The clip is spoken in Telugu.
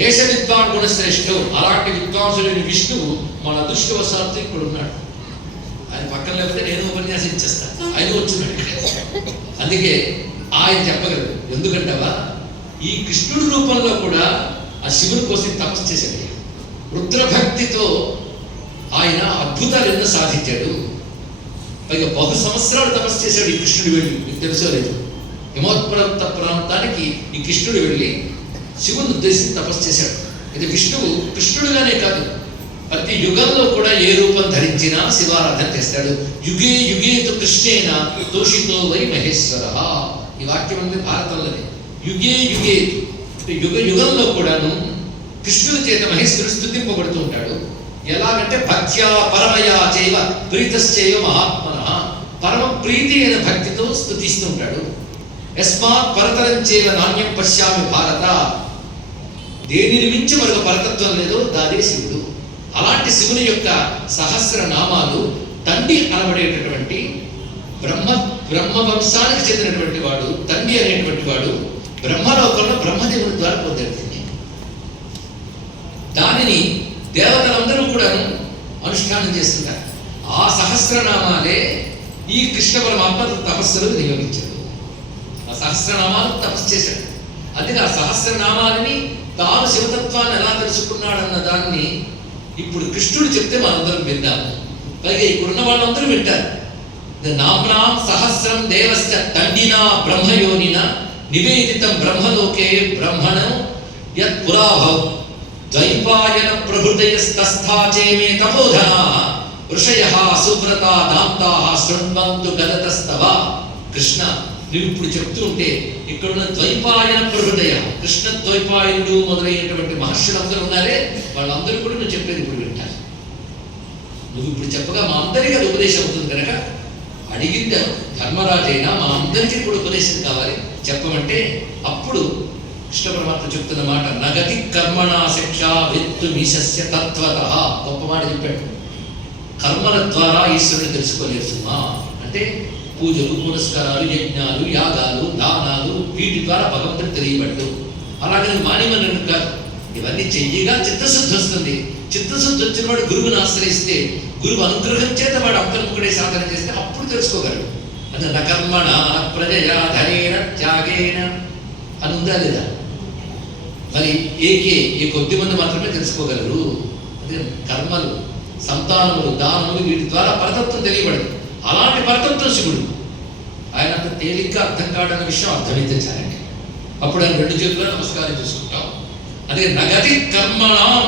ఏష విద్వాన్ గుణశ్రేష్ఠుడు అలాంటి విద్వాంసుడైన విష్ణువు మన అదృష్టవశాత్తు ఇక్కడ ఉన్నాడు. ఆయన పక్కన లేకపోతే నేను ఉపన్యాసం ఇచ్చేస్తాను. ఆయన వచ్చున్నాడు అందుకే ఆయన చెప్పగలరు ఎందుకంటావా? ఈ కృష్ణుడి రూపంలో కూడా ఆ శివుని కోసం తపస్సు చేశాడు. రుద్రభక్తితో ఆయన అద్భుతాలు ఎన్నో సాధించాడు. పైగా బహు సంవత్సరాలు తపస్సు చేశాడు ఈ కృష్ణుడు వెళ్ళి. మీకు తెలుసో లేదు? హిమోత్పరంత ప్రాంతానికి ఈ కృష్ణుడు వెళ్ళి శివుని ఉద్దేశించి తపస్సు చేశాడు. ఇది విష్ణువు కృష్ణుడుగానే కాదు. ప్రతి యుగంలో కూడా ఏ రూపం ధరించినా శివారాధన చేస్తాడు. యుగే యుగేతు కృష్ణేన తోషితో వై మహేశ్వర. ఈ వాక్యం ఉంది భారతంలోనే. యుగే యుగే యుగ యుగంలో కూడాను కృష్ణుడి చేత మహేశ్వరుడు స్థుతింపబడుతూ ఉంటాడు. ఎలాగంటే భక్త్యా పరమయా చేయవ ప్రీతశ్చైవ మహాత్మన. పరమ ప్రీతి అయిన భక్తితో స్థుతిస్తూ ఉంటాడు. యస్మాత్ పరతరం చేవ నాణ్యం పశ్యామి భారత. దేనిని మించి మరొక పరతత్వం లేదో దాదే శివుడు. అలాంటి శివుని యొక్క సహస్ర నామాలు తండ్రి అనబడేటటువంటి బ్రహ్మ బ్రహ్మ వంశానికి చెందినటువంటి వాడు తండ్రి అనేటువంటి వాడు బ్రహ్మలోకంలో బ్రహ్మదేవుని ద్వారా పొందాడు దానిని దేవతలందరూ కూడా అనుష్ఠానం చేస్తున్నారు. ఆ సహస్రనామాలే ఈ కృష్ణ పరమాత్మ తపస్సులకు నియోగించాడు ఆ సహస్రనామాలు తపస్సు చేశాడు అందుకే ఆ సహస్రనామాలని తాను శివతత్వాన్ని ఎలా తెలుసుకున్నాడన్న దాన్ని ఇప్పుడు కృష్ణుడు చెప్తే మనందరం విందాము పైగా ఇక్కడున్న వాళ్ళందరూ వింటారు. నామ్నాం సహస్రం దేవస్య తండినా బ్రహ్మయోనిన నివేదితం బ్రహ్మలోకే బ్రహ్మణం యత్ పురాభవ్ ద్వైపాయన ప్రభుదయస్తస్థాచేమే తపోధనా ఋషయ సువ్రత దాంతా శృణ్వంతు గదతస్తవ. కృష్ణ నువ్వు ఇప్పుడు చెప్తూ ఉంటే ఇక్కడున్న ద్వైపాయన ప్రభుదయ కృష్ణ ద్వైపాయనుడు మొదలైనటువంటి మహర్షులందరూ ఉన్నారే వాళ్ళందరూ కూడా నువ్వు చెప్పేది ఇప్పుడు వింటారు. నువ్వు ఇప్పుడు చెప్పగా మా అందరికీ అది ఉపదేశం అవుతుంది కనుక అడిగింది ధర్మరాజైనా? మా అందరికీ కూడా ఉపదేశం కావాలి. చెప్పమంటే అప్పుడు కృష్ణ పరమాత్మ చెప్తున్న మాట నగతి కర్మణా శిక్ష విత్తు మీశస్య తత్వత. గొప్ప మాట చెప్పాడు. కర్మల ద్వారా ఈశ్వరుని తెలుసుకోలేరు సుమా. అంటే పూజలు పురస్కారాలు యజ్ఞాలు యాగాలు దానాలు వీటి ద్వారా భగవంతుడు తెలియబడ్డు. అలాగే మానిమని కాదు. ఇవన్నీ చెయ్యగా చిత్తశుద్ధి వస్తుంది. చిత్తశుద్ధి వచ్చిన వాడు గురువుని ఆశ్రయిస్తే గురువు అనుగ్రహం చేత వాడు అంతర్ముఖుడే సాధన చేస్తే అప్పుడు తెలుసుకోగలడు. అంటే నకర్మణ ప్రజయా ధనేన త్యాగేన అని ఉందా లేదా? మరి ఏకే ఈ కొద్ది మంది మాత్రమే తెలుసుకోగలరు. అదే కర్మలు సంతానములు దానములు వీటి ద్వారా పరతత్వం తెలియబడదు. అలాంటి పరతత్వం శివుడు. ఆయన అంత తేలిగ్గా అర్థం కాడన్న విషయం అర్థమైతే చాలండి. అప్పుడు ఆయన రెండు చేతుల్లో నమస్కారం చేసుకుంటాం. అదే నగది కర్మణ